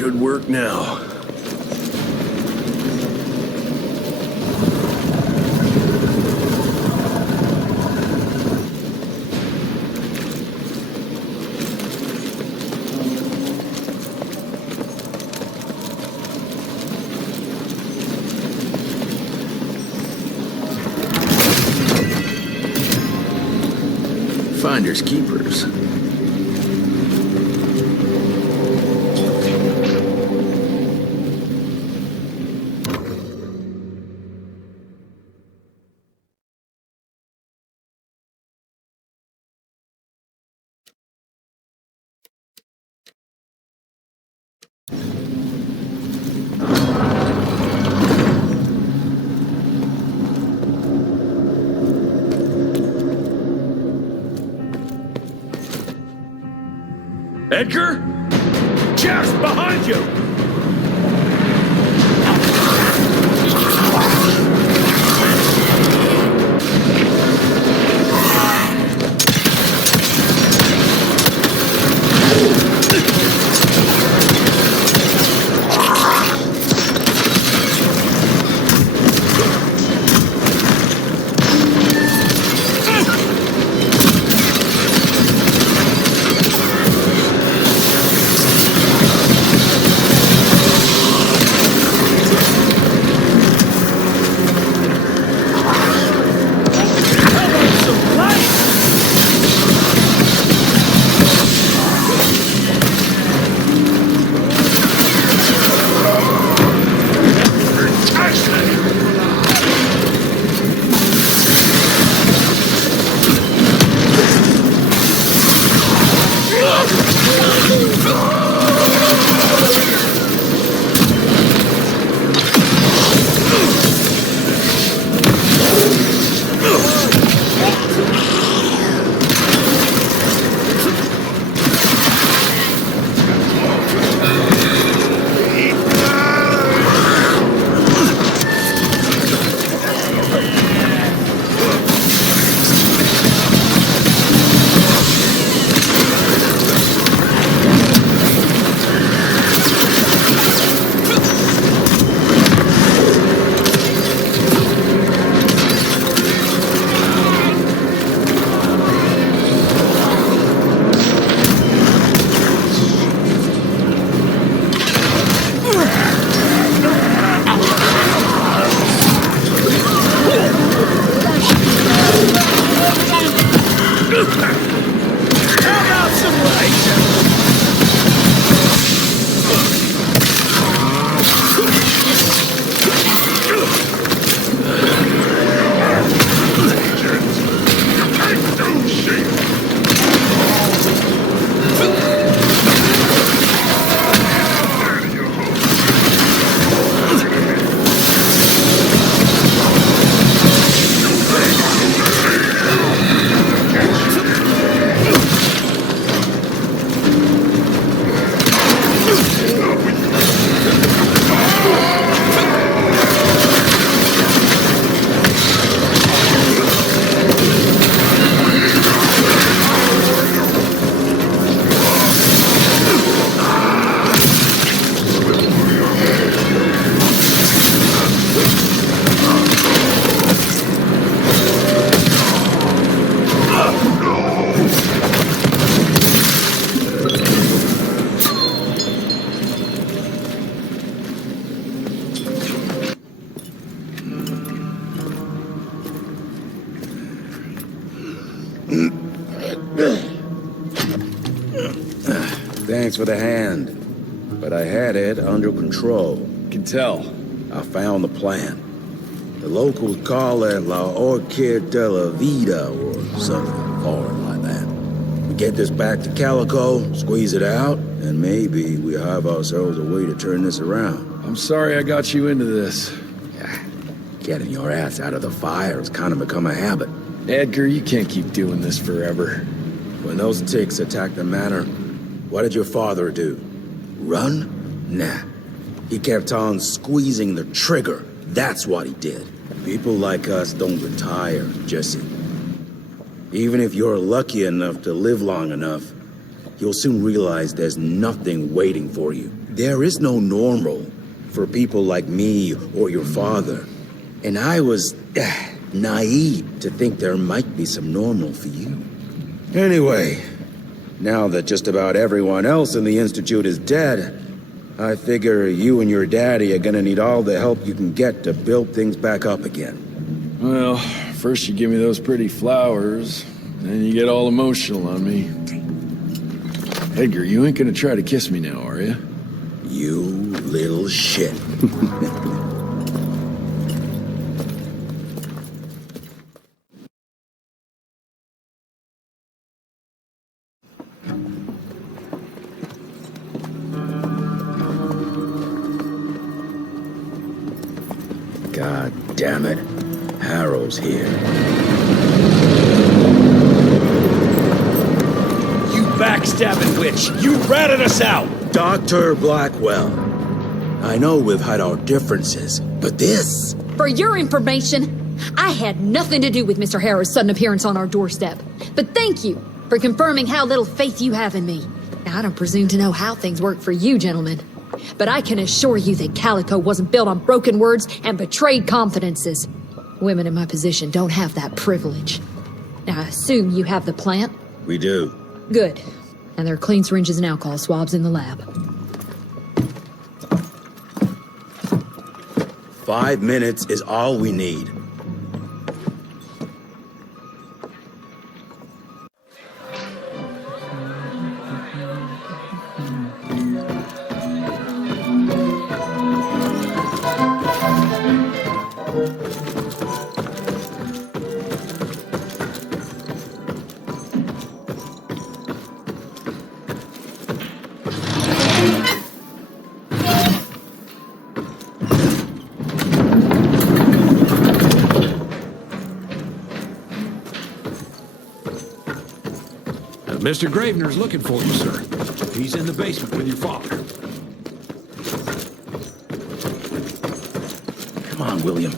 Should work now. Finders keepers. Edgar? Jess, behind you! Thanks for the hand. But I had it under control. Can tell. I found the plan. The locals call it La Orchid de la Vida or something foreign like that. We get this back to Calico, squeeze it out, and maybe we have ourselves a way to turn this around. I'm sorry I got you into this. Getting your ass out of the fire has kind of become a habit. Edgar, you can't keep doing this forever. When those ticks attacked the manor, what did your father do? Run? Nah. He kept on squeezing the trigger. That's what he did. People like us don't retire, Jesse. Even if you're lucky enough to live long enough, you'll soon realize there's nothing waiting for you. There is no normal for people like me or your father. And I was naive to think there might be some normal for you. Anyway, now that just about everyone else in the Institute is dead, I figure you and your daddy are gonna need all the help you can get to build things back up again. Well, first you give me those pretty flowers, then you get all emotional on me. Edgar, you ain't gonna try to kiss me now, are you? You little shit. God damn it. Harrow's here. You backstabbing witch! You ratted us out! Dr. Blackwell. I know we've had our differences, but this... For your information, I had nothing to do with Mr. Harrow's sudden appearance on our doorstep. But thank you for confirming how little faith you have in me. Now, I don't presume to know how things work for you, gentlemen. But I can assure you that Calico wasn't built on broken words and betrayed confidences. Women in my position don't have that privilege. Now, I assume you have the plant? We do. Good. And there are clean syringes and alcohol swabs in the lab. 5 minutes is all we need. Mr. Gravener's looking for you, sir. He's in the basement with your father. Come on, William.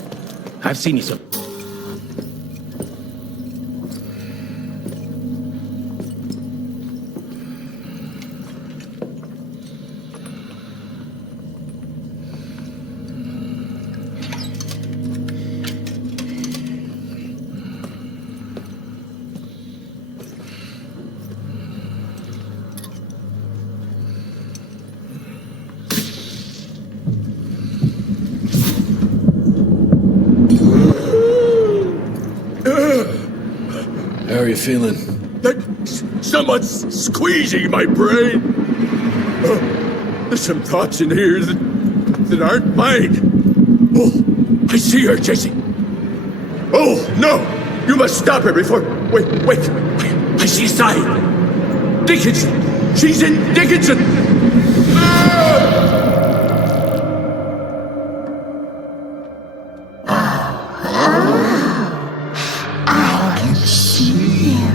I've seen you some... How are you feeling? Someone's squeezing my brain. There's some thoughts in here that aren't mine. Oh, I see her, Jesse. Oh, no! You must stop her before... Wait. I see a sign. Dickinson! She's in Dickinson! I can see you.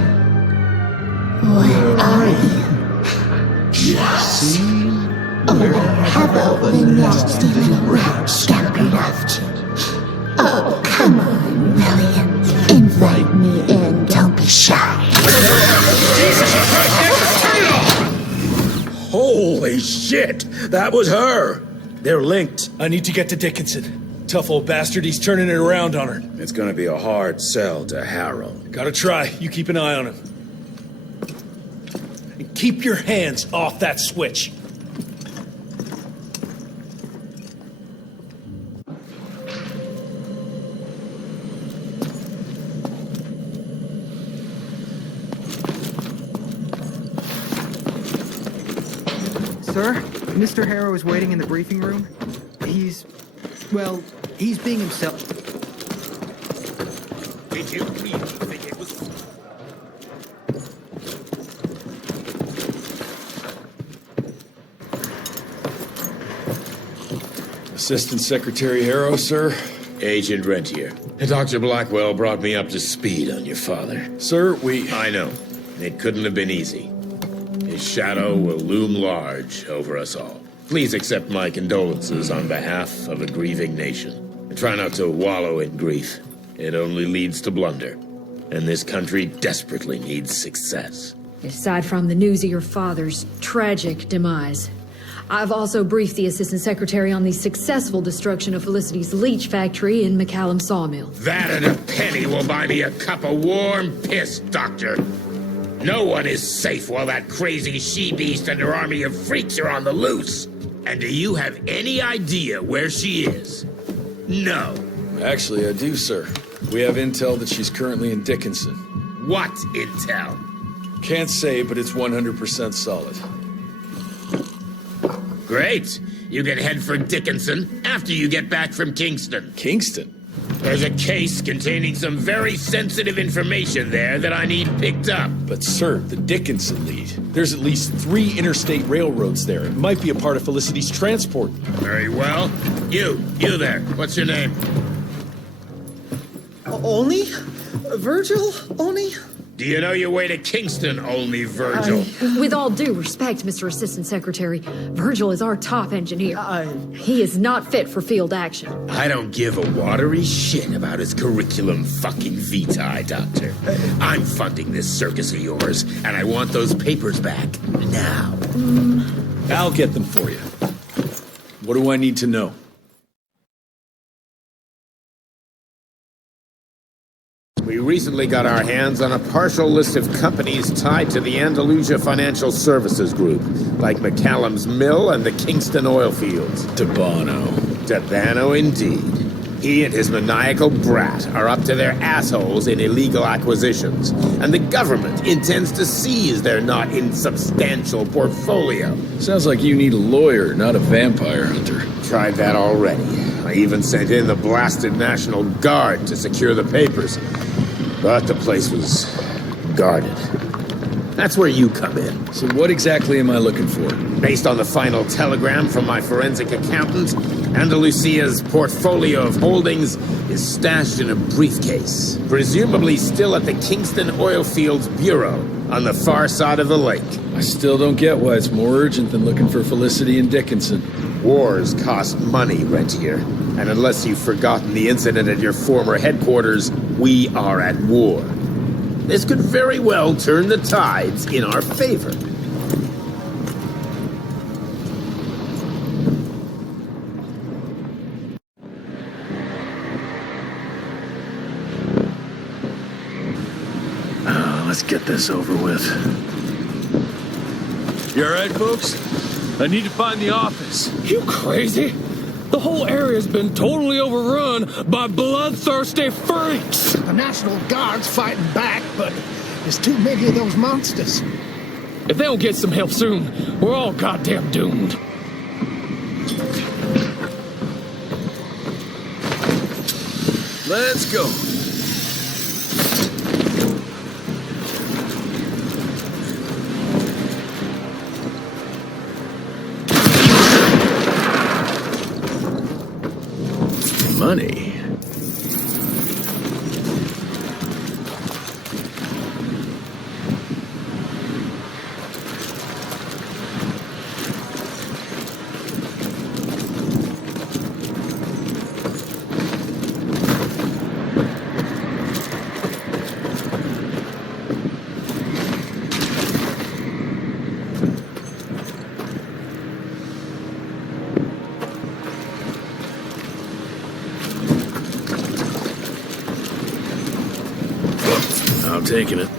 Where are you? Jesse? Or have all the nasty little rats scampered after? Oh, come on, William. Invite me in, don't be shy. Holy shit! That was her! They're linked. I need to get to Dickinson. Tough old bastard, he's turning it around on her. It's gonna be a hard sell to Harrow. Gotta try. You keep an eye on him. And keep your hands off that switch. Mr. Harrow is waiting in the briefing room. Well, he's being himself. Did you really think it was... Assistant Secretary Harrow, sir? Agent Rentier. Dr. Blackwell brought me up to speed on your father. Sir, I know. It couldn't have been easy. His shadow will loom large over us all. Please accept my condolences on behalf of a grieving nation. And try not to wallow in grief. It only leads to blunder. And this country desperately needs success. Aside from the news of your father's tragic demise, I've also briefed the Assistant Secretary on the successful destruction of Felicity's leech factory in McCallum Sawmill. That and a penny will buy me a cup of warm piss, Doctor. No one is safe while that crazy she-beast and her army of freaks are on the loose. And do you have any idea where she is? No. Actually, I do, sir. We have intel that she's currently in Dickinson. What intel? Can't say, but it's 100% solid. Great. You can head for Dickinson after you get back from Kingston. Kingston? There's a case containing some very sensitive information there that I need picked up. But sir, the Dickinson lead. There's at least 3 interstate railroads there. It might be a part of Felicity's transport. Very well. You there. What's your name? Only? Virgil? Only? Do you know your way to Kingston, only Virgil? With all due respect, Mr. Assistant Secretary, Virgil is our top engineer. He is not fit for field action. I don't give a watery shit about his curriculum fucking vitae, Doctor. I'm funding this circus of yours, and I want those papers back now. I'll get them for you. What do I need to know? We recently got our hands on a partial list of companies tied to the Andalusia Financial Services Group, like McCallum's Mill and the Kingston oil fields. Debano. Debano indeed. He and his maniacal brat are up to their assholes in illegal acquisitions, and the government intends to seize their not insubstantial portfolio. Sounds like you need a lawyer, not a vampire hunter. Tried that already. I even sent in the blasted National Guard to secure the papers. But the place was guarded. That's where you come in. So what exactly am I looking for? Based on the final telegram from my forensic accountant, Andalusia's portfolio of holdings is stashed in a briefcase, presumably still at the Kingston Oilfields Bureau on the far side of the lake. I still don't get why it's more urgent than looking for Felicity and Dickinson. Wars cost money, Rentier. And unless you've forgotten the incident at your former headquarters, we are at war. This could very well turn the tides in our favor. Let's get this over with. You alright, folks? I need to find the office. You crazy? The whole area's been totally overrun by bloodthirsty freaks! The National Guard's fighting back, but there's too many of those monsters. If they don't get some help soon, we're all goddamn doomed. Let's go. Money. I'm taking it.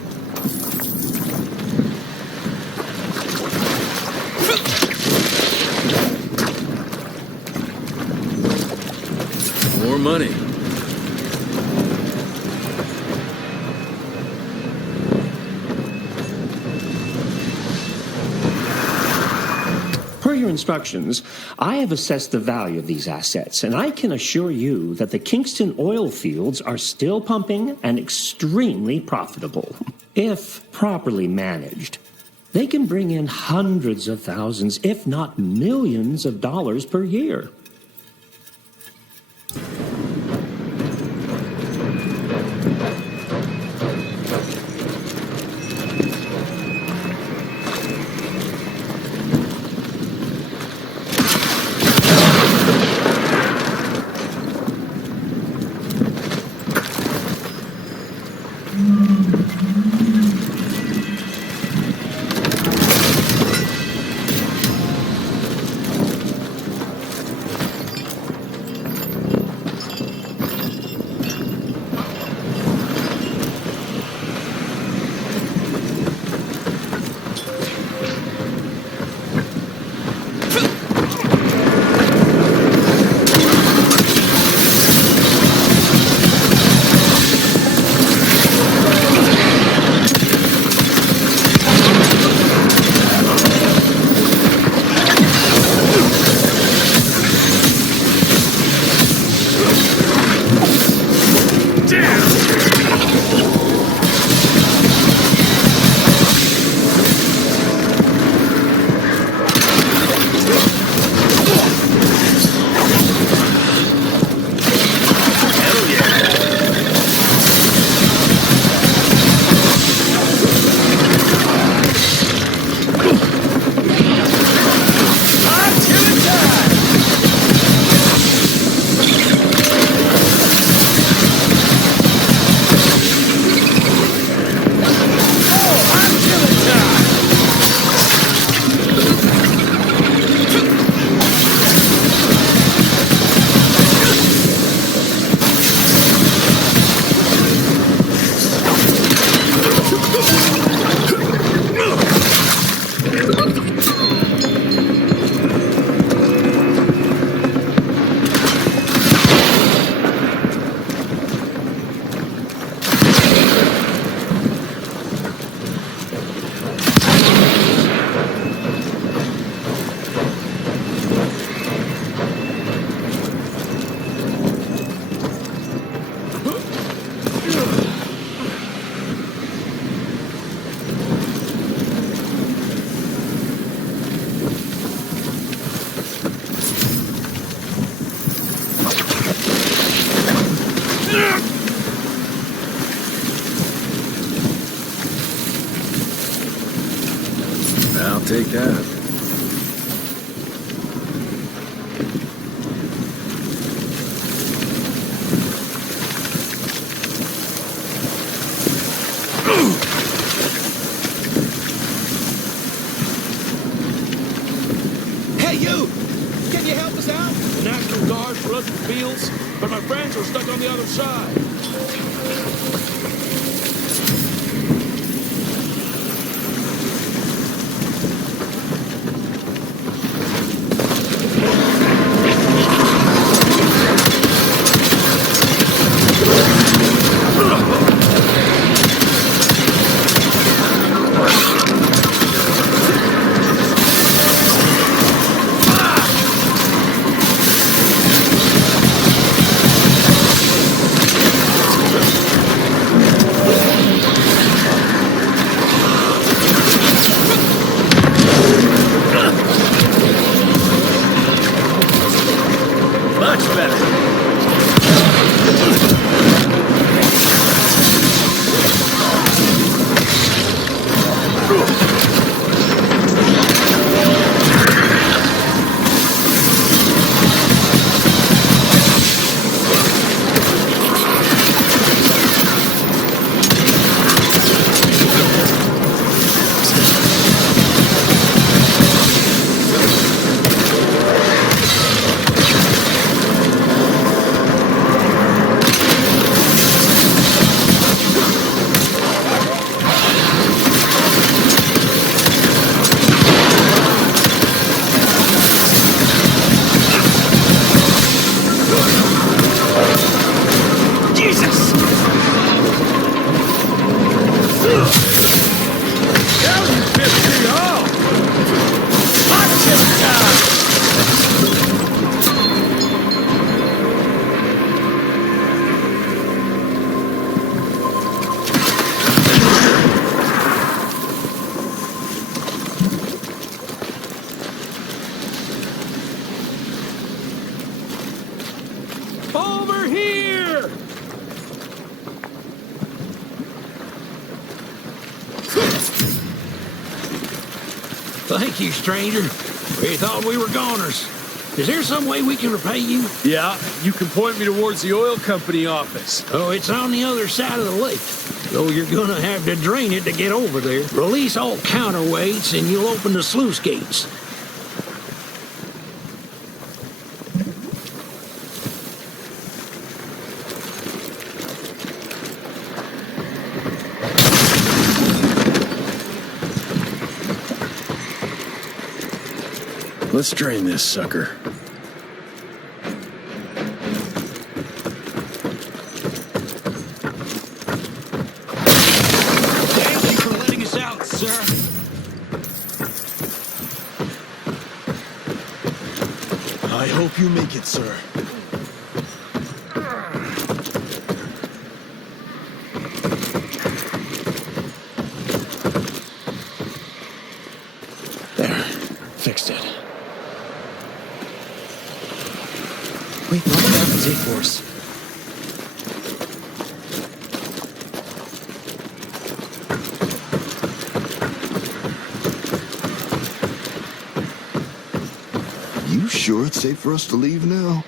More money. Per your instructions, I have assessed the value of these assets, and I can assure you that the Kingston oil fields are still pumping and extremely profitable. If properly managed, they can bring in hundreds of thousands, if not millions of dollars per year. I'll take that. Hey, you! Can you help us out? The National Guard flooded the fields, but my friends are stuck on the other side. Much better. Jesus! Hell, you pissed me off! Hot shit time! Over here! Thank you, stranger. We thought we were goners. Is there some way we can repay you? Yeah, you can point me towards the oil company office. Oh, it's on the other side of the lake. Though you're gonna have to drain it to get over there. Release all counterweights and you'll open the sluice gates. Let's drain this sucker. Thank you for letting us out, sir. I hope you make it, sir. There. Fixed it. Wait, lock down the T-Force. You sure it's safe for us to leave now?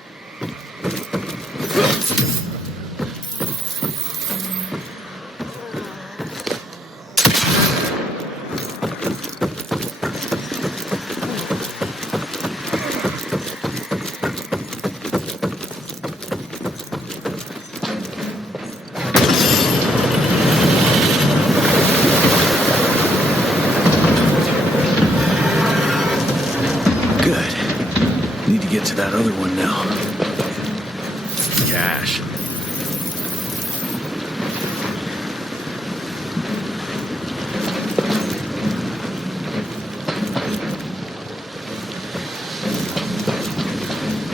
Good. Need to get to that other one now. Cash.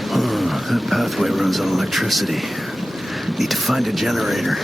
Oh, that pathway runs on electricity. Need to find a generator.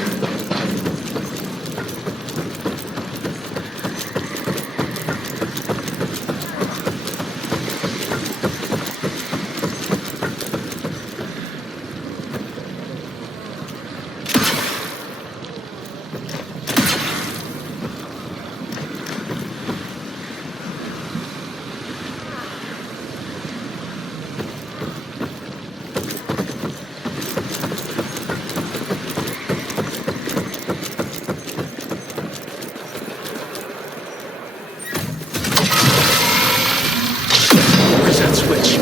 Where's that switch?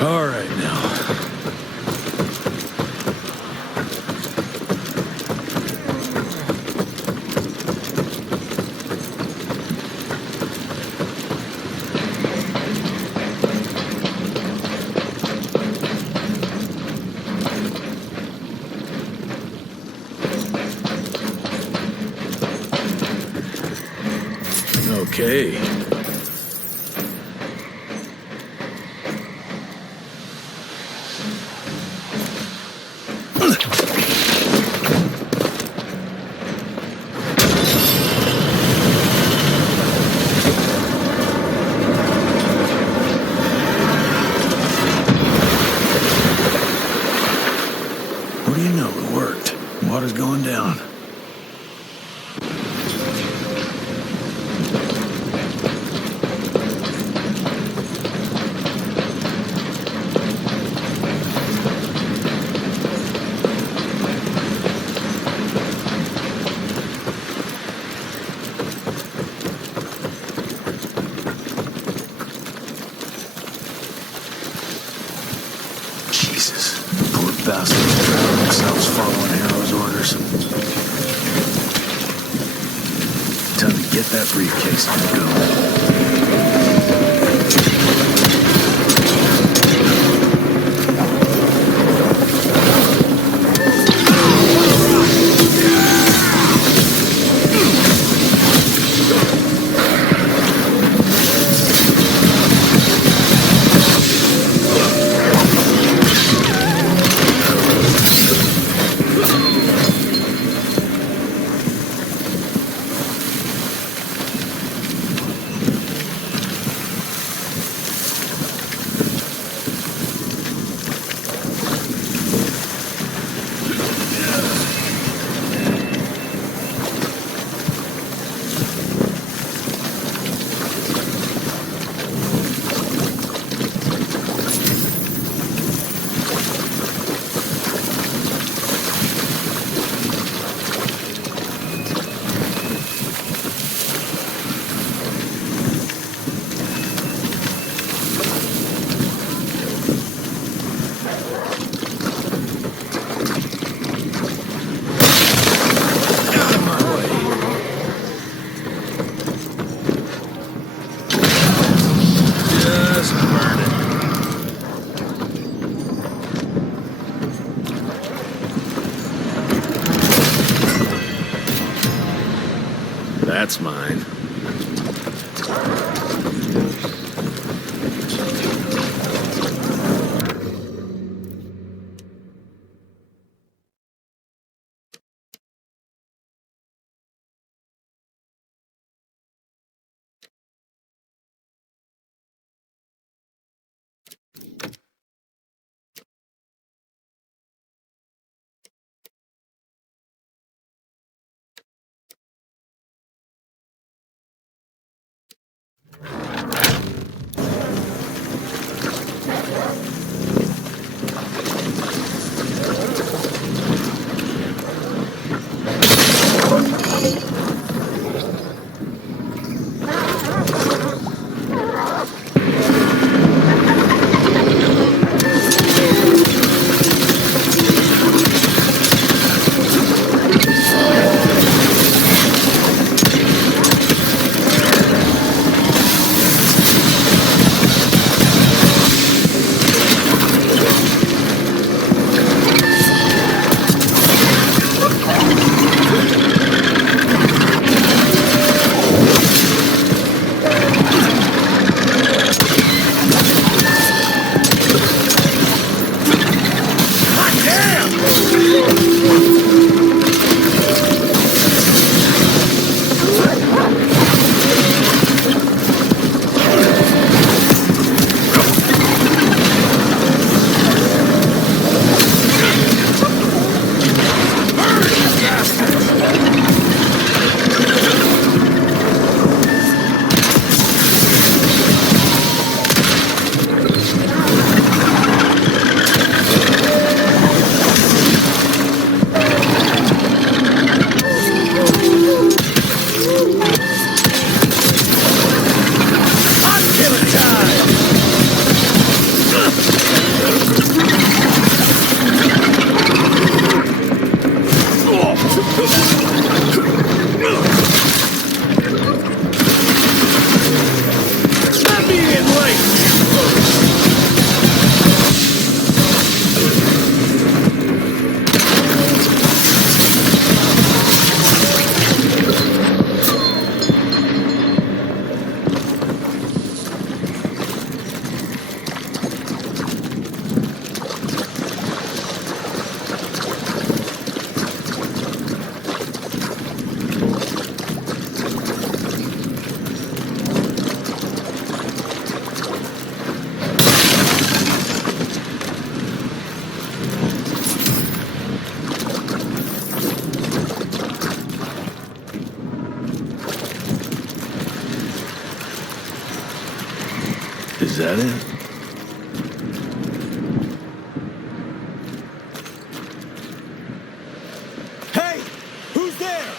All right now. Okay. What do you know? It worked. Water's going down. Get that briefcase on the go. That's mine. Is that it? Hey! Who's there?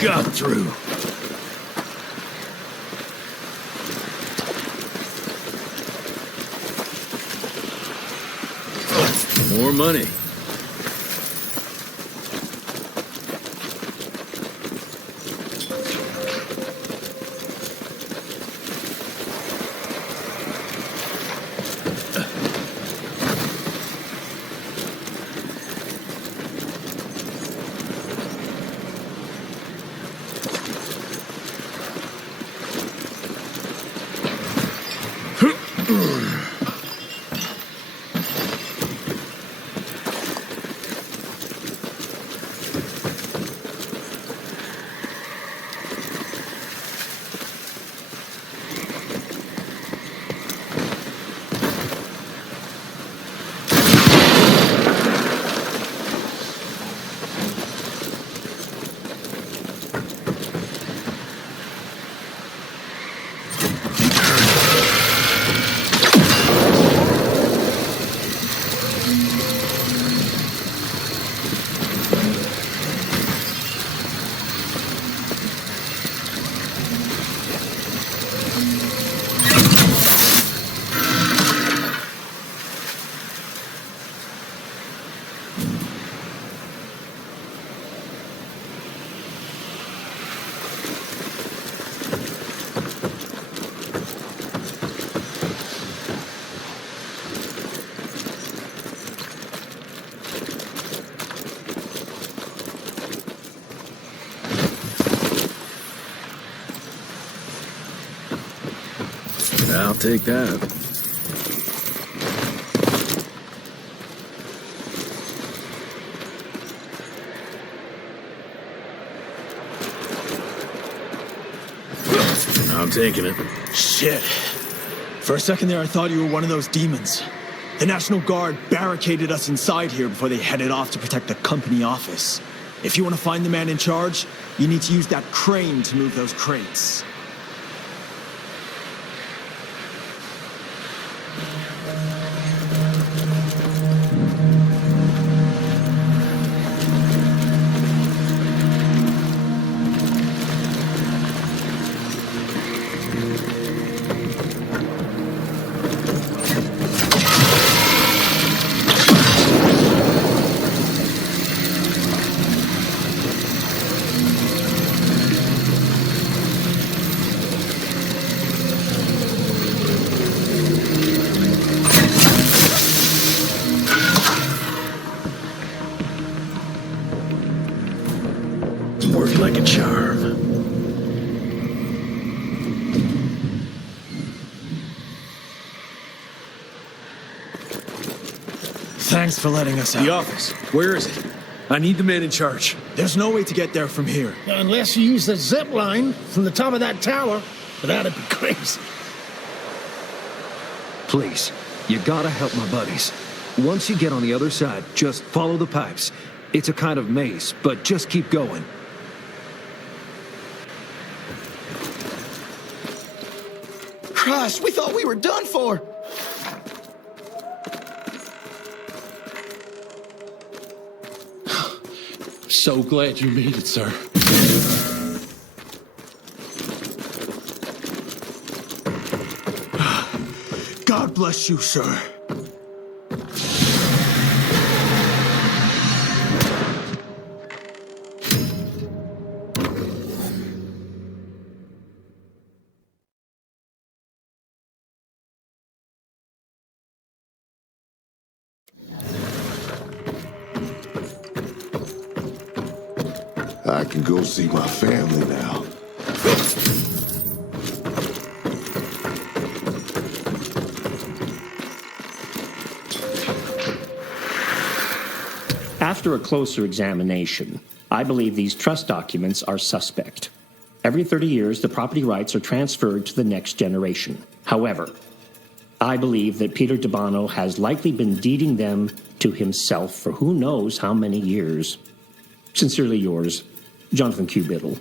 got through. More money. I'll take that. I'm taking it. Shit. For a second there, I thought you were one of those demons. The National Guard barricaded us inside here before they headed off to protect the company office. If you want to find the man in charge, you need to use that crane to move those crates. Worked like a charm. Thanks for letting us out. The office. Where is it? I need the man in charge. There's no way to get there from here. Unless you use the zip line from the top of that tower, but that'd be crazy. Please, you gotta help my buddies. Once you get on the other side, just follow the pipes. It's a kind of maze, but just keep going. Christ, we thought we were done for. So glad you made it, sir. God bless you, sir. I can go see my family now. After a closer examination, I believe these trust documents are suspect. Every 30 years, the property rights are transferred to the next generation. However, I believe that Peter DeBono has likely been deeding them to himself for who knows how many years. Sincerely yours, Jonathan Q. Biddle.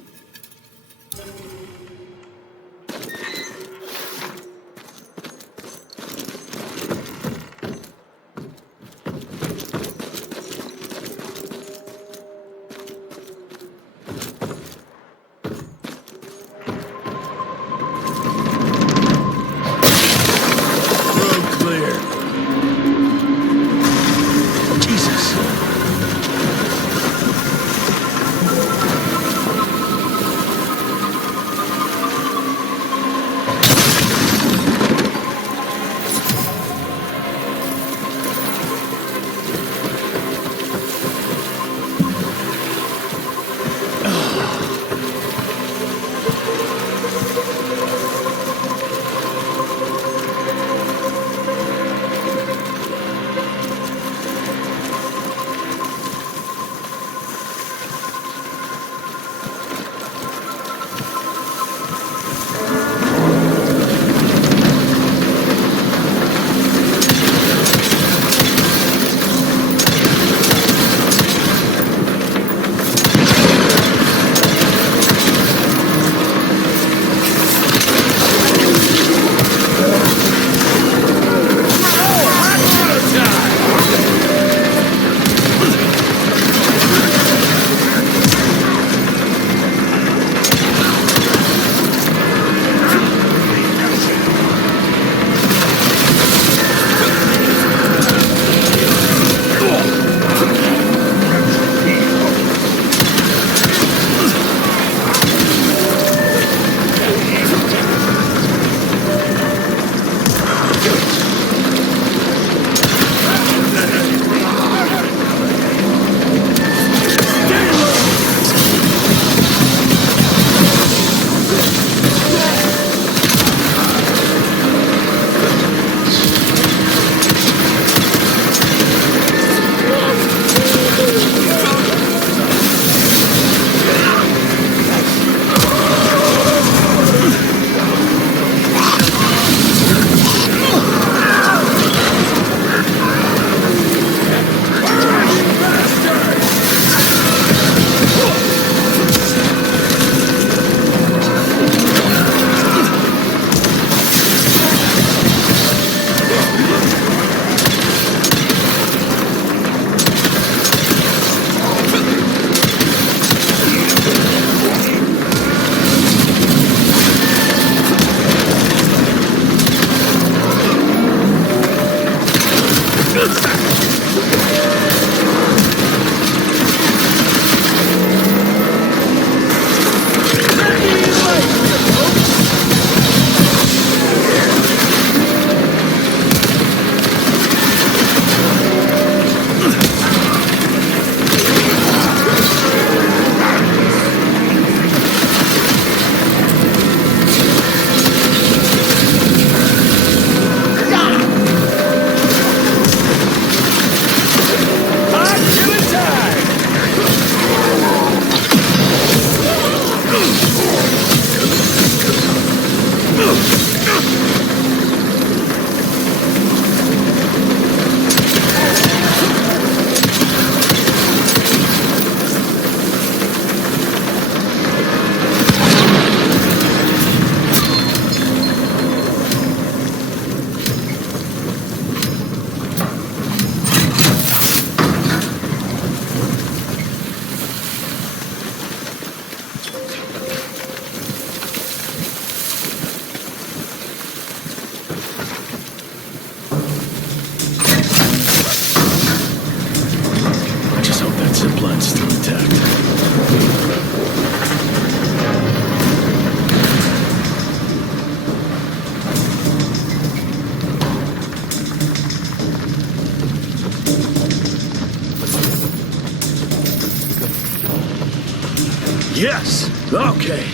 Yes. Okay.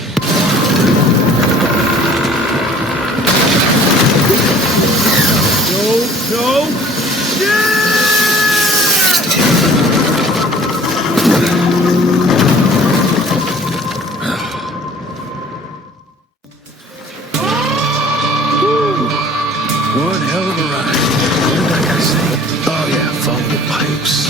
No. One hell of a ride. What did that guy say? Oh yeah, follow the pipes.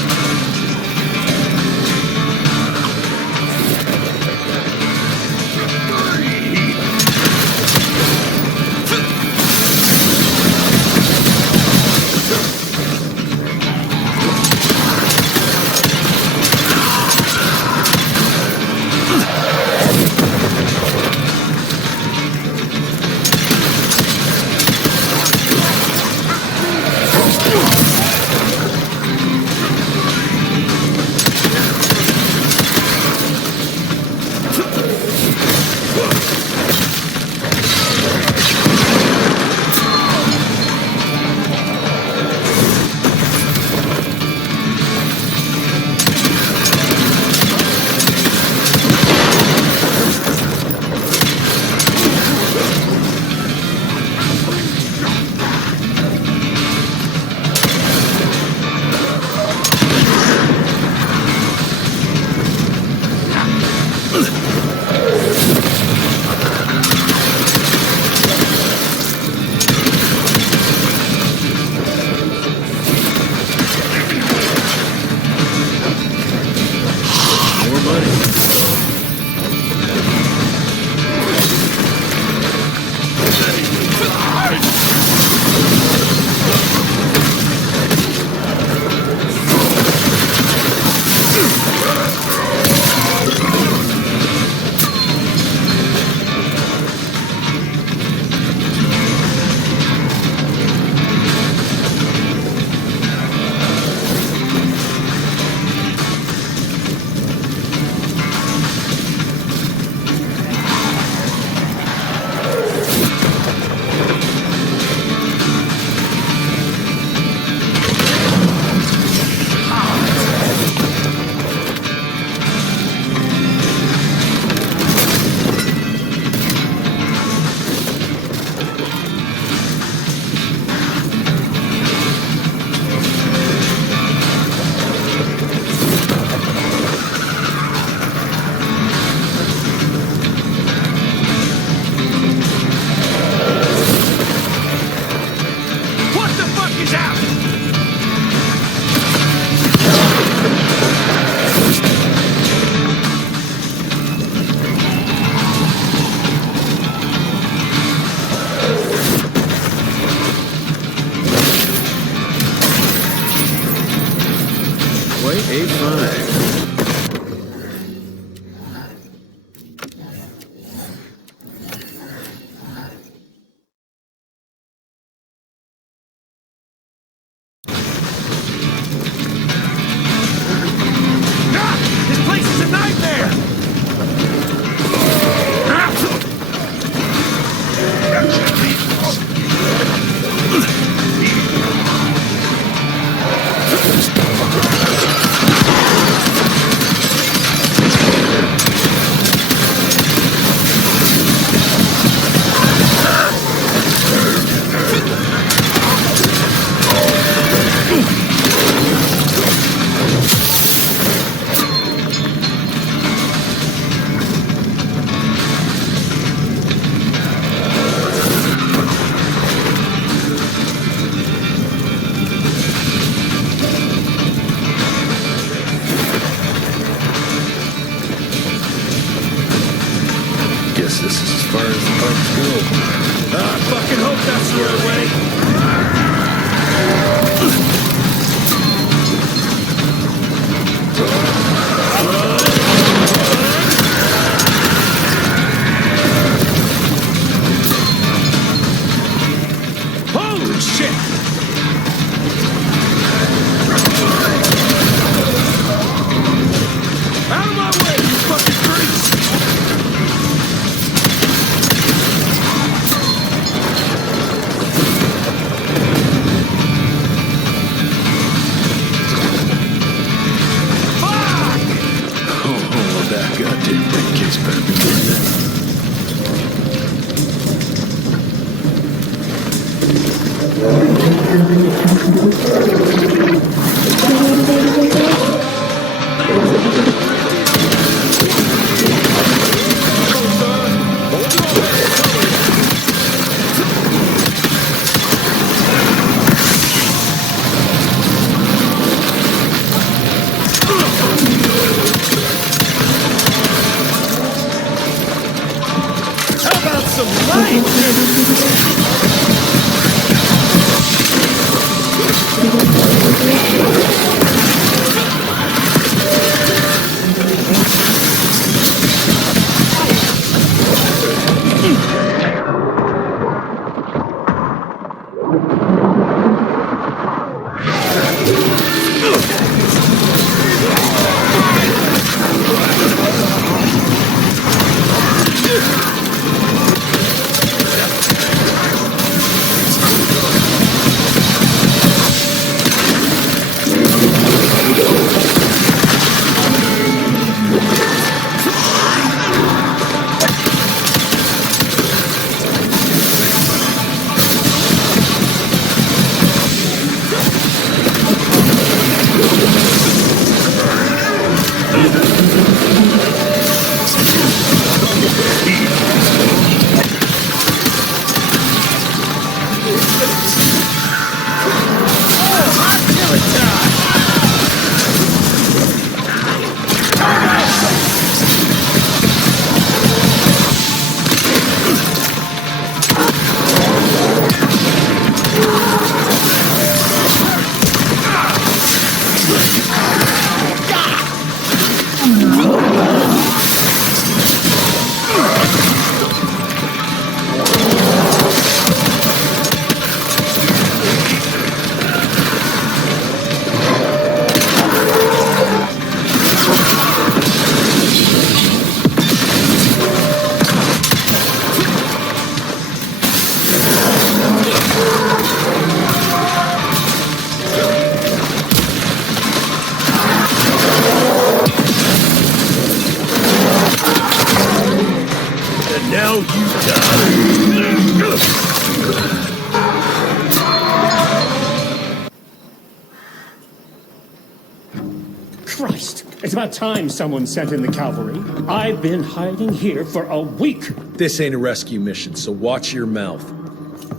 Christ, it's about time someone sent in the cavalry. I've been hiding here for a week. This ain't a rescue mission, so watch your mouth.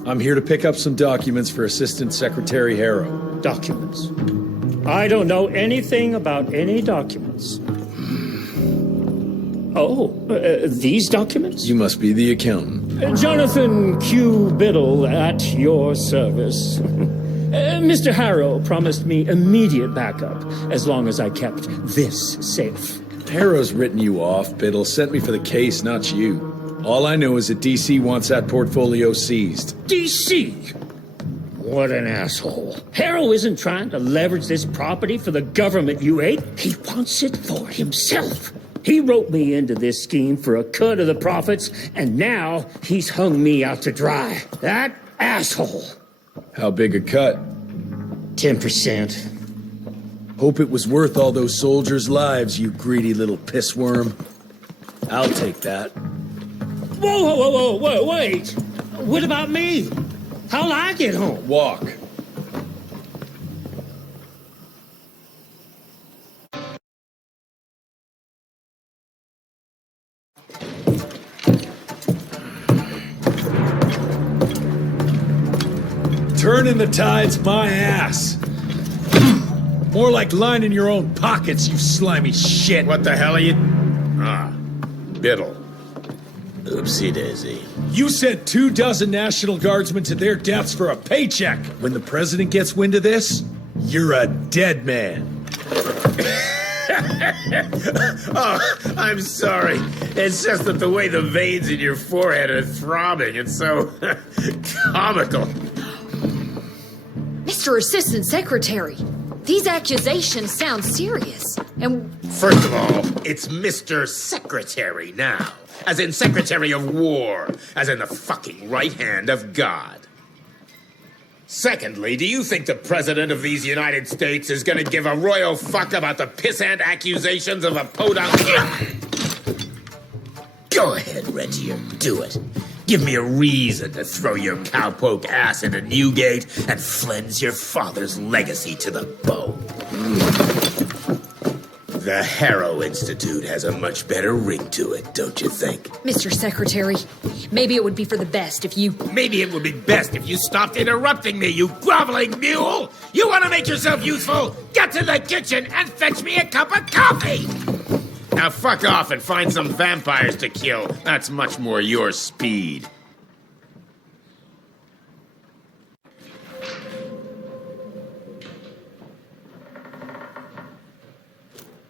I'm here to pick up some documents for Assistant Secretary Harrow. Documents? I don't know anything about any documents. Oh, these documents? You must be the accountant. Jonathan Q. Biddle at your service. Mr. Harrow promised me immediate backup as long as I kept this safe. Harrow's written you off, Biddle. Sent me for the case, not you. All I know is that DC wants that portfolio seized. DC? What an asshole. Harrow isn't trying to leverage this property for the government you hate. He wants it for himself. He roped me into this scheme for a cut of the profits, and now he's hung me out to dry. That asshole. How big a cut? 10%. Hope it was worth all those soldiers' lives, you greedy little pissworm. I'll take that. Whoa, wait. What about me? How'll I get home? Walk. Turning the tide's my ass. More like lining your own pockets, you slimy shit. What the hell are you... Ah, Biddle. Oopsie daisy. You sent 24 National Guardsmen to their deaths for a paycheck. When the president gets wind of this, you're a dead man. Oh, I'm sorry. It's just that the way the veins in your forehead are throbbing, it's so comical. Mr. Assistant Secretary, these accusations sound serious. And first of all, it's Mr. Secretary now. As in Secretary of War. As in the fucking right hand of God. Secondly, do you think the President of these United States is gonna give a royal fuck about the pissant accusations of a podunk? Go ahead, Rentier, do it. Give me a reason to throw your cowpoke ass into Newgate and cleanse your father's legacy to the bone. The Harrow Institute has a much better ring to it, don't you think? Mr. Secretary, maybe it would be for the best if you... Maybe it would be best if you stopped interrupting me, you groveling mule! You want to make yourself useful? Get to the kitchen and fetch me a cup of coffee! Now fuck off and find some vampires to kill. That's much more your speed.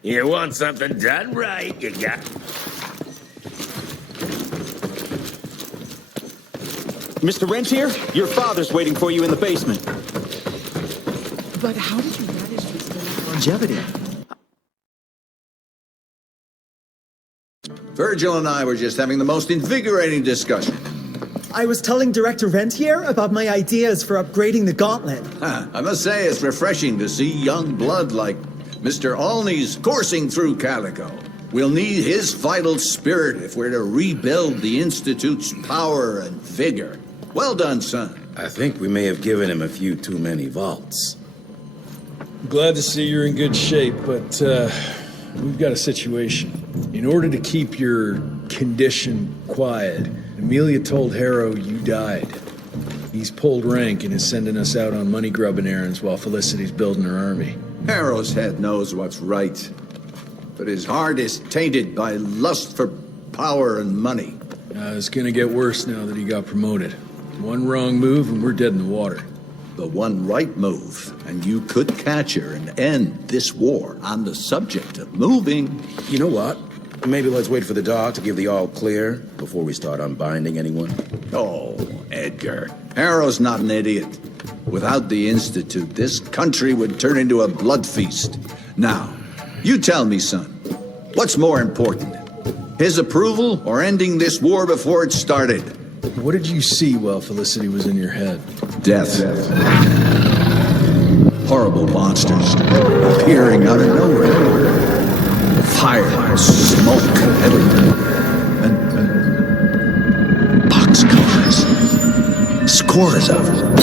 You want something done right, you got... Mr. Rentier, your father's waiting for you in the basement. But how did you manage to stay longevity? Virgil and I were just having the most invigorating discussion. I was telling Director Rentier about my ideas for upgrading the gauntlet. I must say it's refreshing to see young blood like Mr. Olney's coursing through Calico. We'll need his vital spirit if we're to rebuild the Institute's power and vigor. Well done, son. I think we may have given him a few too many vaults. Glad to see you're in good shape, but we've got a situation. In order to keep your condition quiet, Amelia told Harrow you died. He's pulled rank and is sending us out on money-grubbing errands while Felicity's building her army. Harrow's head knows what's right, but his heart is tainted by lust for power and money. It's gonna get worse now that he got promoted. One wrong move and we're dead in the water. The one right move, and you could catch her and end this war. On the subject of moving... You know what? Maybe let's wait for the dog to give the all clear before we start unbinding anyone. Oh, Edgar. Harrow's not an idiot. Without the Institute, this country would turn into a blood feast. Now, you tell me, son, what's more important? His approval or ending this war before it started? What did you see while Felicity was in your head? Death. Horrible monsters appearing out of nowhere. Fire, smoke, everything. And boxcars. Scores of them.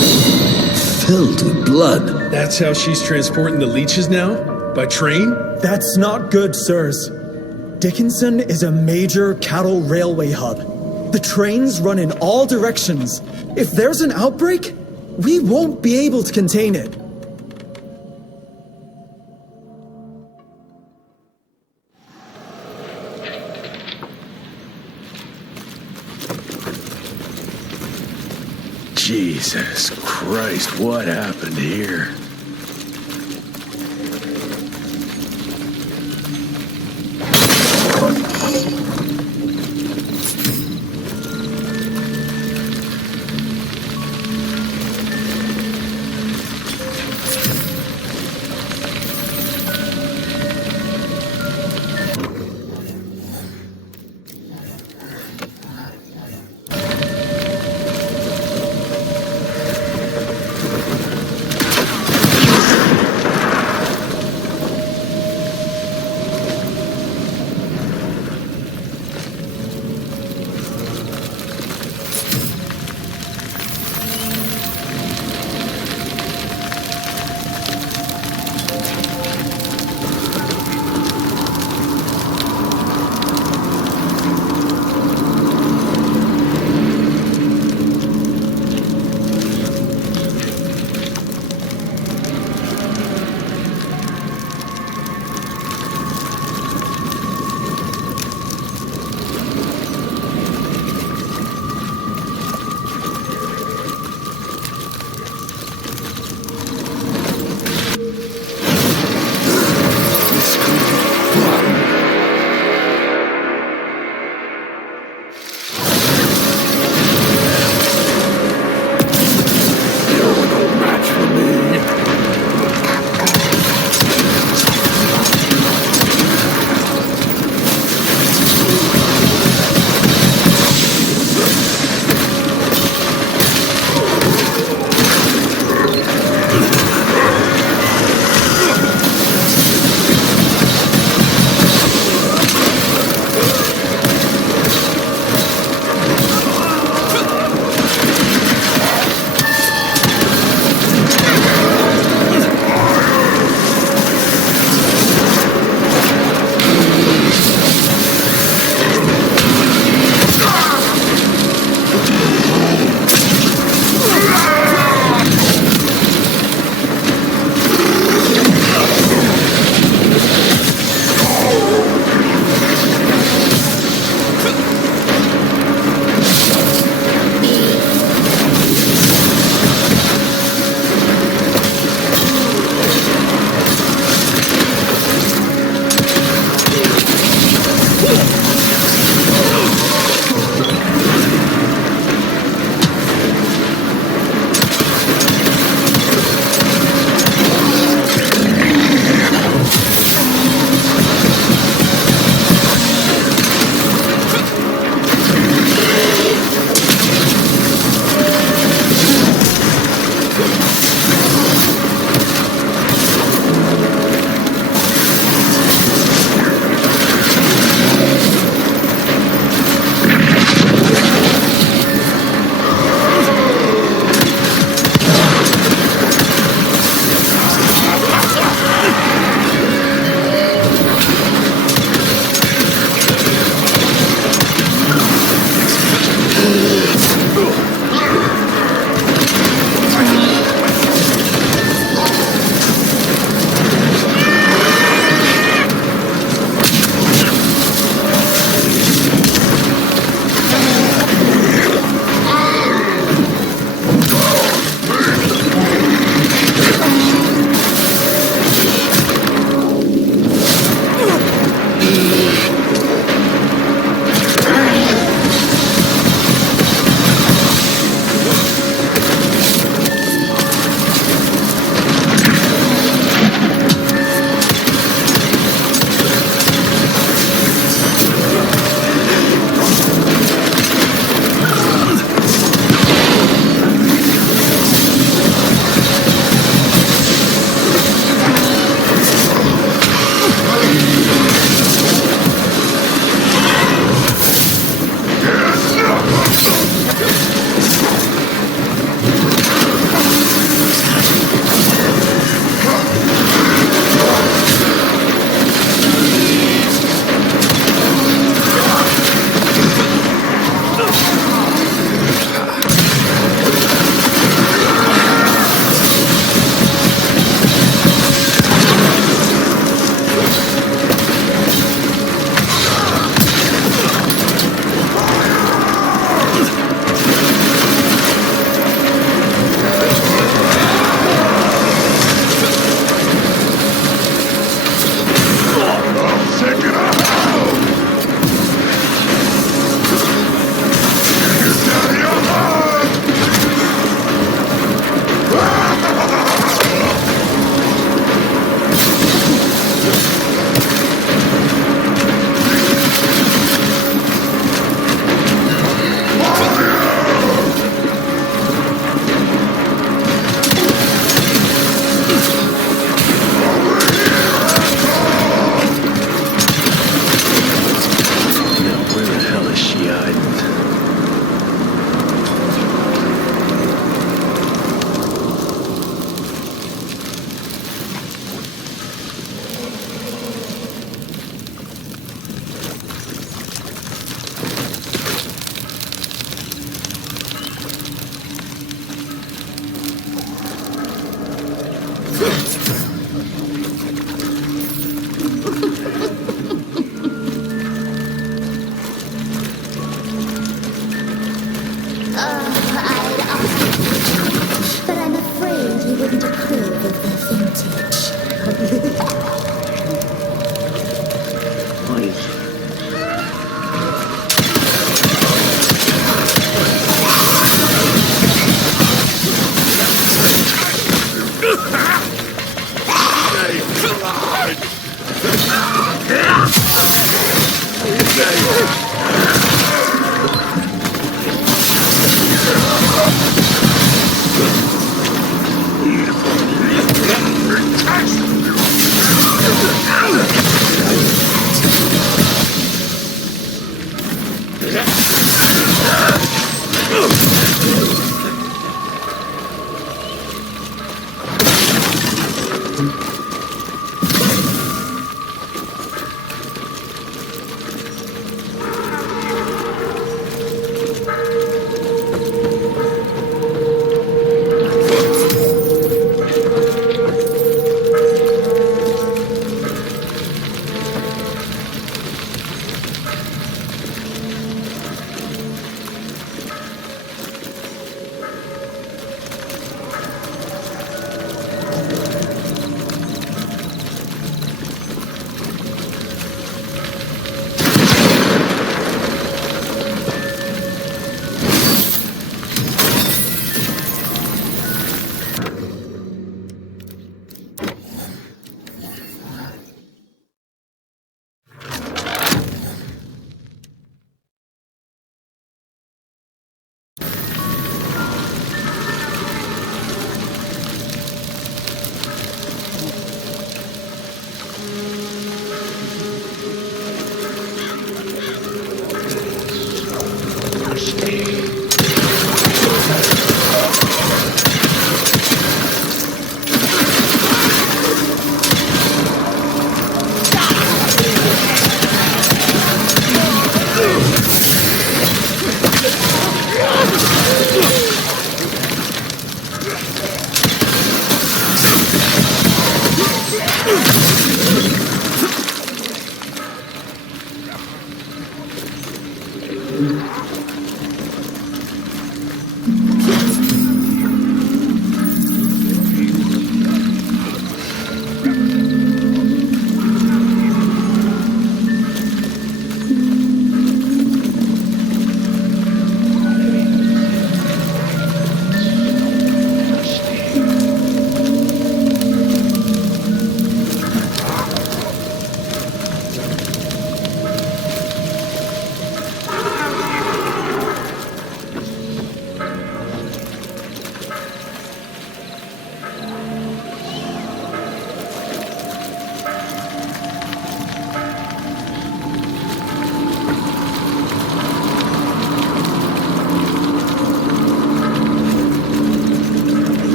Filled with blood. That's how she's transporting the leeches now? By train? That's not good, sirs. Dickinson is a major cattle railway hub. The trains run in all directions. If there's an outbreak, we won't be able to contain it. Jesus Christ, what happened here?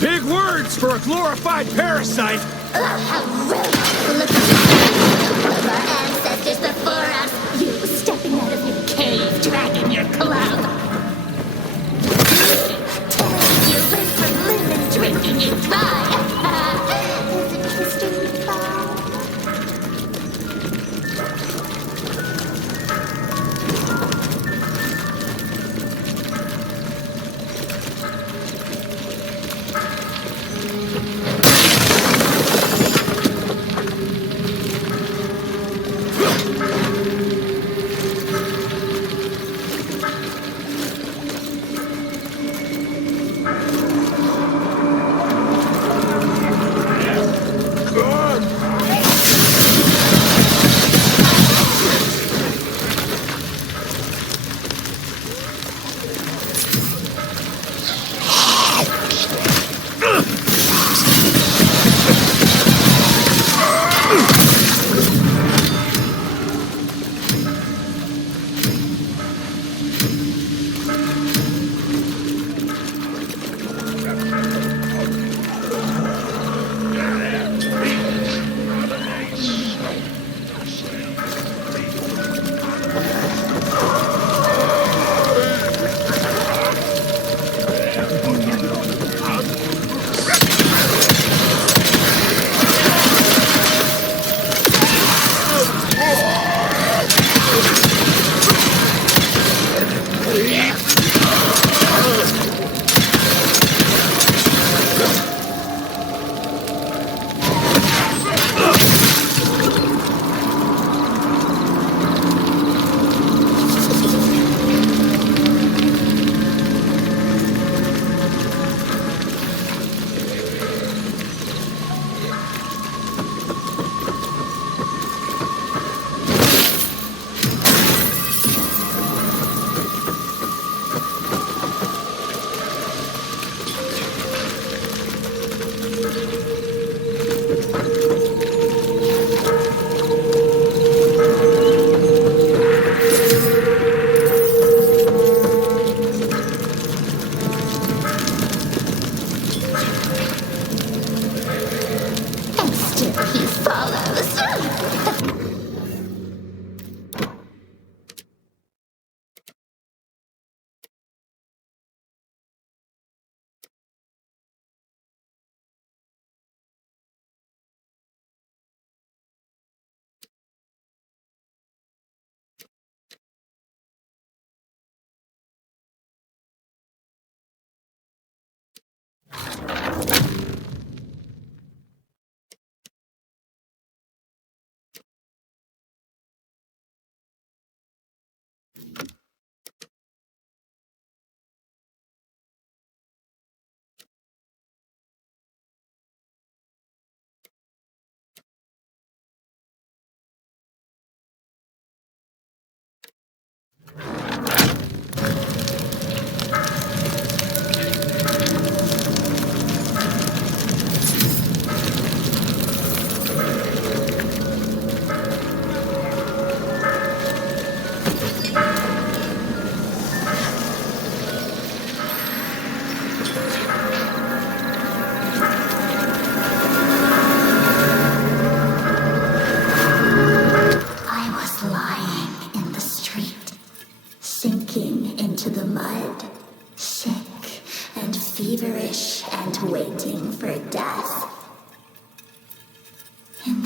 Big words for a glorified parasite! How rude! Look at our ancestors before us! You stepping out of your cave, dragging your club! You went from lemon drinking it dry! Isn't history fun?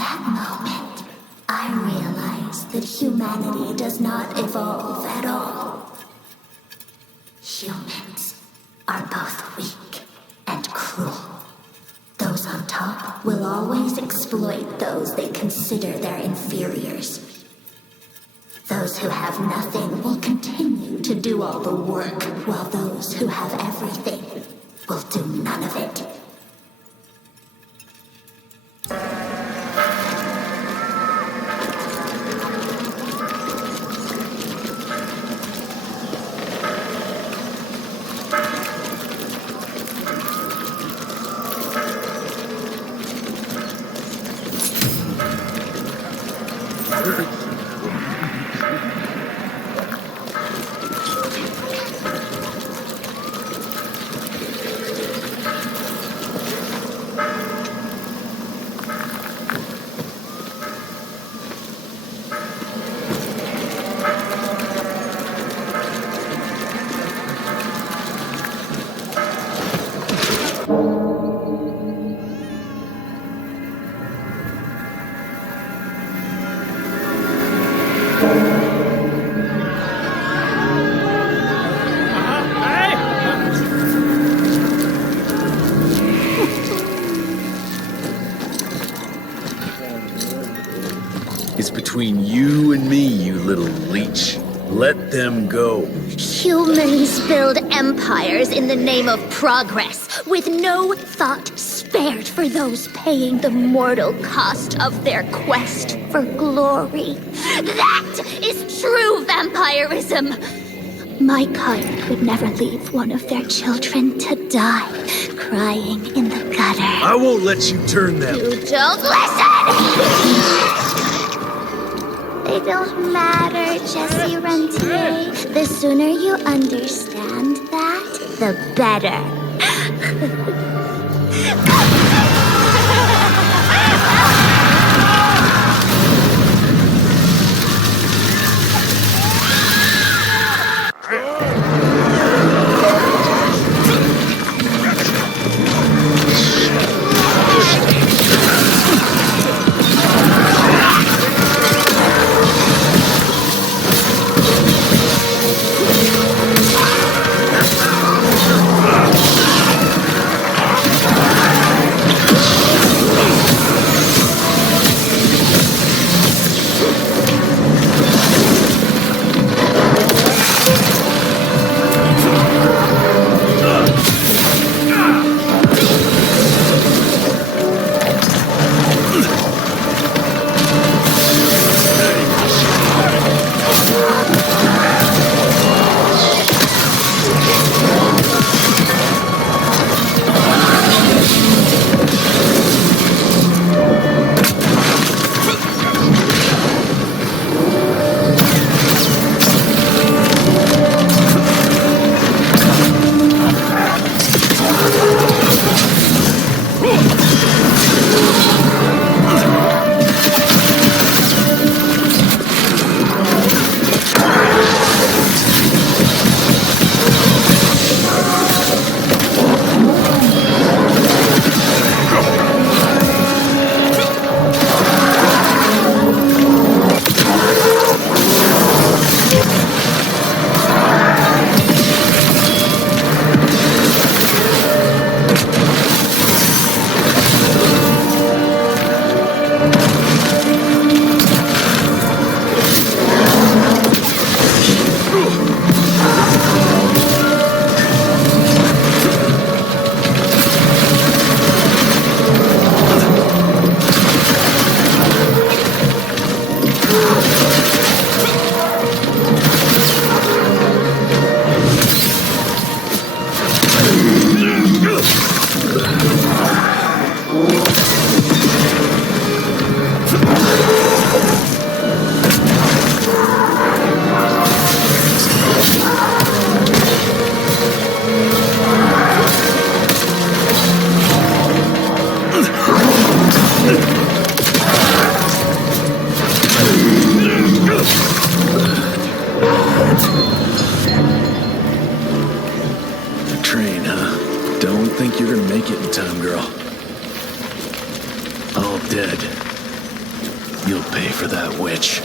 that moment, I realized that humanity does not evolve at all. Humans are both weak and cruel. Those on top will always exploit those they consider their inferiors. Those who have nothing will continue to do all the work, while those who have everything will do none of it. It's between you and me, you little leech. Let them go. Humans build empires in the name of progress, with no thought spared for those paying the mortal cost of their quest for glory. That is true vampirism! My kind would never leave one of their children to die, crying in the gutter. I won't let you turn them. You don't listen! They don't matter, Jesse Rentier. The sooner you understand that, the better. Think you're gonna make it in time, girl. All dead. You'll pay for that, witch.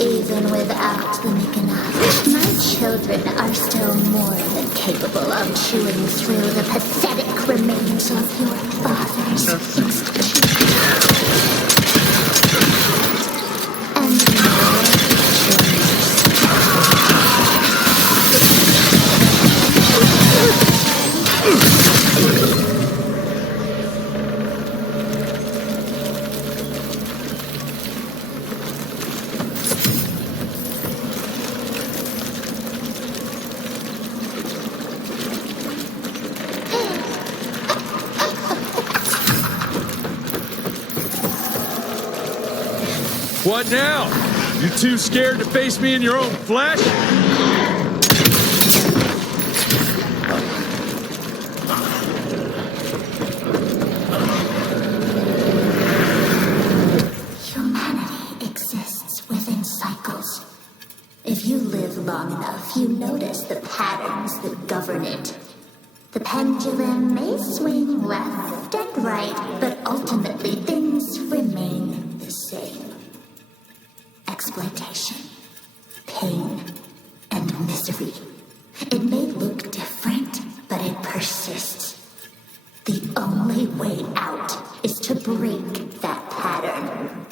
Even without the Nicanor, my children are still more than capable of chewing through the pathetic remains of your father's institution. And more What now? You too scared to face me in your own flesh? Humanity exists within cycles. If you live long enough, you notice the patterns that govern it. The pendulum may swing left and right, but ultimately things remain the same. Exploitation, pain, and misery. It may look different, but it persists. The only way out is to break that pattern.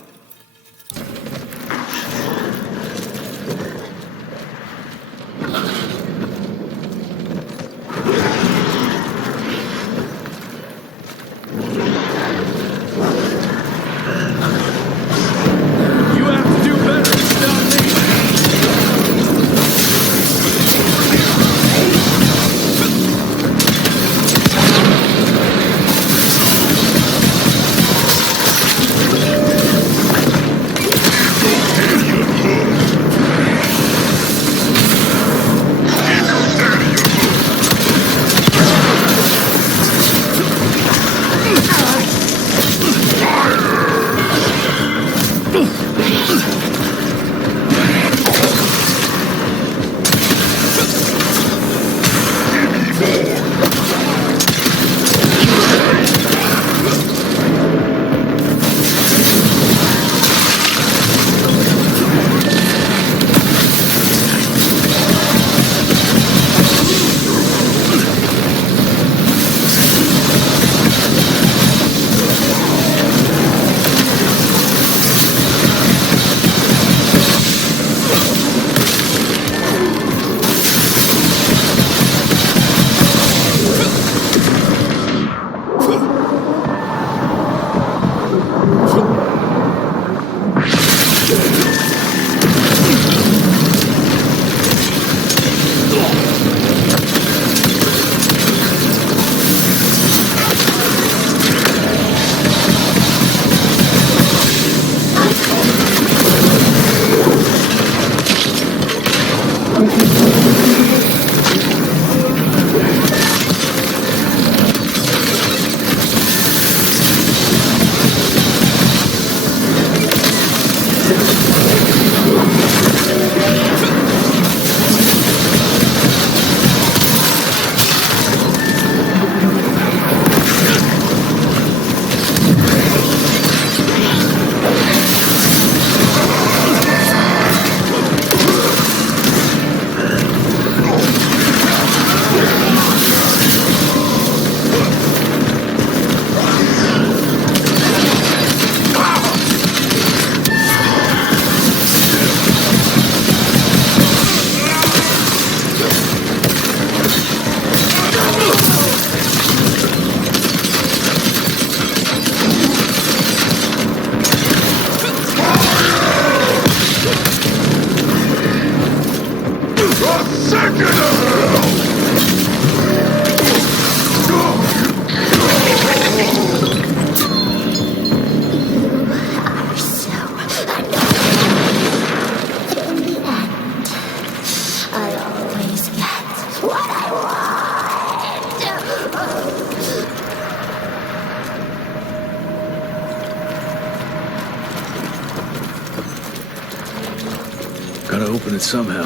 Gotta open it somehow.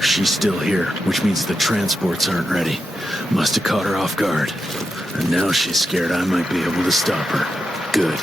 She's still here, which means the transports aren't ready. Must have caught her off guard. And now she's scared I might be able to stop her. Good.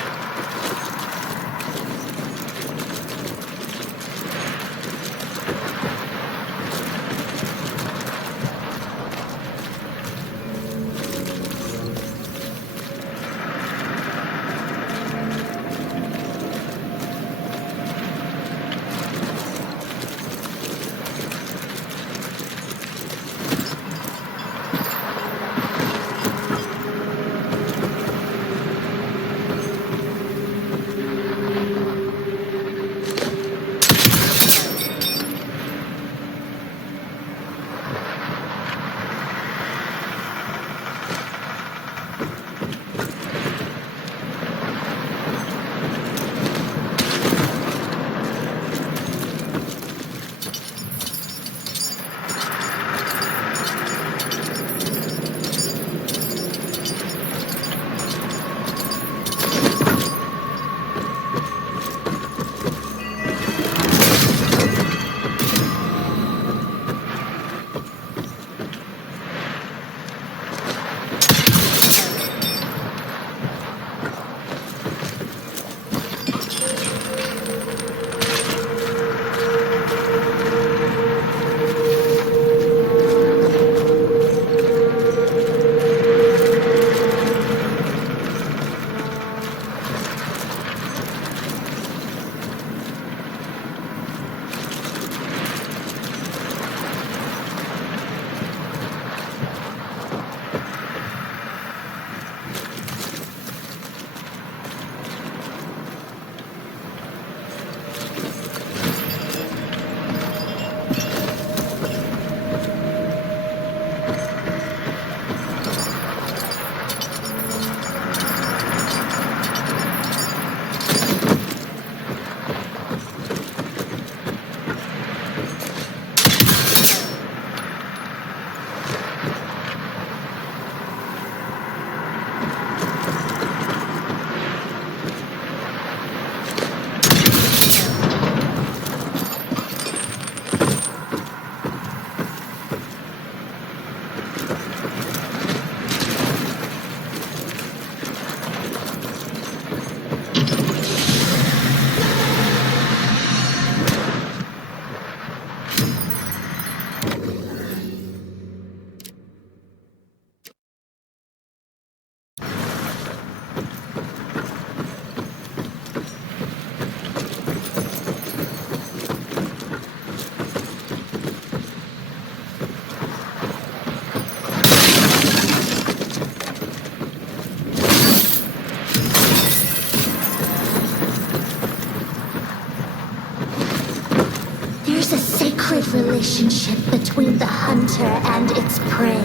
Relationship between the hunter and its prey.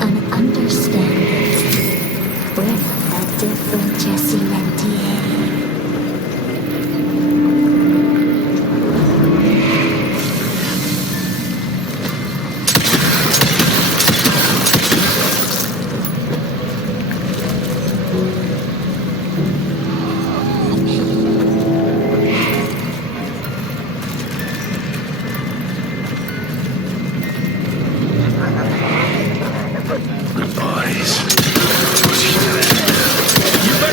An understanding with a different Jesse Lentier. You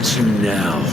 got you now.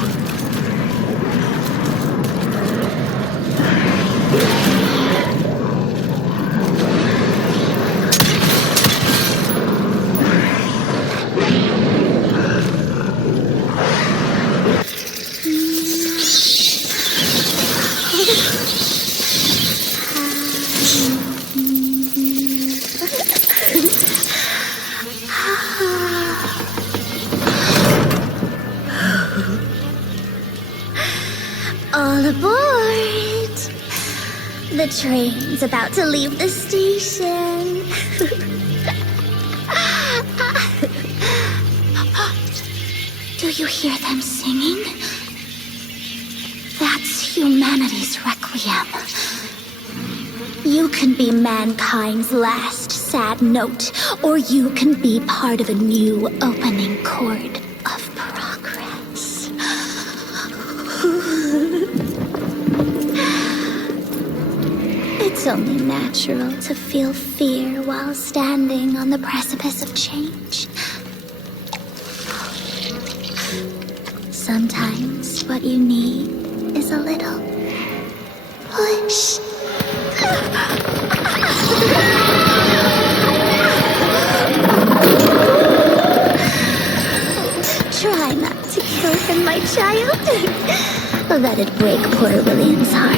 All aboard! The train's about to leave the station. Do you hear them singing? That's humanity's requiem. You can be mankind's last sad note, or you can be part of a new opening chord of progress. It's only natural to feel fear while standing on the precipice of change. Sometimes what you need is a little push. Try not to kill him, my child. That'd break poor William's heart.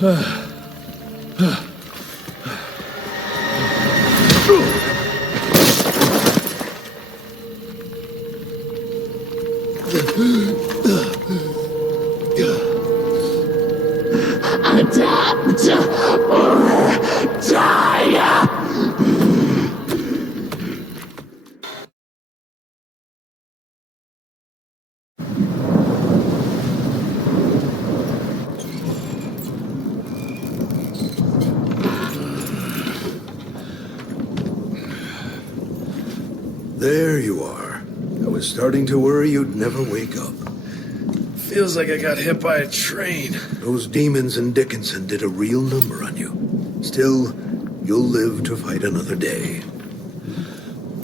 Adapt or die! There you are. I was starting to worry you'd never wake up. Feels like I got hit by a train. Those demons in Dickinson did a real number on you. Still, you'll live to fight another day.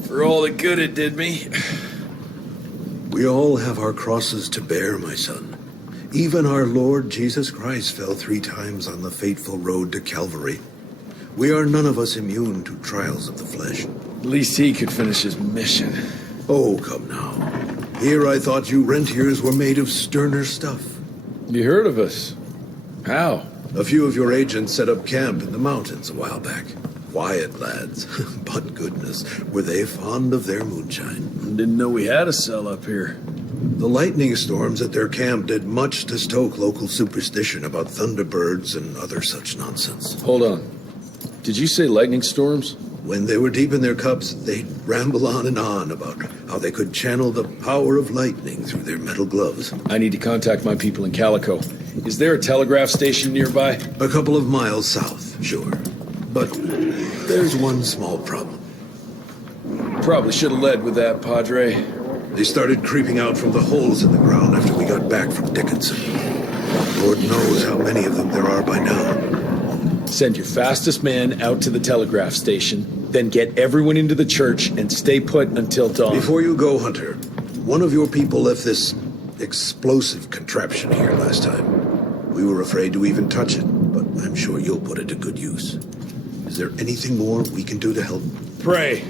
For all the good it did me. We all have our crosses to bear, my son. Even our Lord Jesus Christ fell 3 times on the fateful road to Calvary. We are none of us immune to trials of the flesh. At least he could finish his mission. Oh, come now. Here I thought you rentiers were made of sterner stuff. You heard of us? How? A few of your agents set up camp in the mountains a while back. Quiet lads, but goodness, were they fond of their moonshine. Didn't know we had a cell up here. The lightning storms at their camp did much to stoke local superstition about thunderbirds and other such nonsense. Hold on. Did you say lightning storms? When they were deep in their cups, they'd ramble on and on about how they could channel the power of lightning through their metal gloves. I need to contact my people in Calico. Is there a telegraph station nearby? A couple of miles south, sure. But there's one small problem. Probably should have led with that, Padre. They started creeping out from the holes in the ground after we got back from Dickinson. Lord knows how many of them there are by now. Send your fastest man out to the telegraph station, then get everyone into the church and stay put until dawn. Before you go, Hunter, one of your people left this explosive contraption here last time. We were afraid to even touch it, but I'm sure you'll put it to good use. Is there anything more we can do to help? Pray.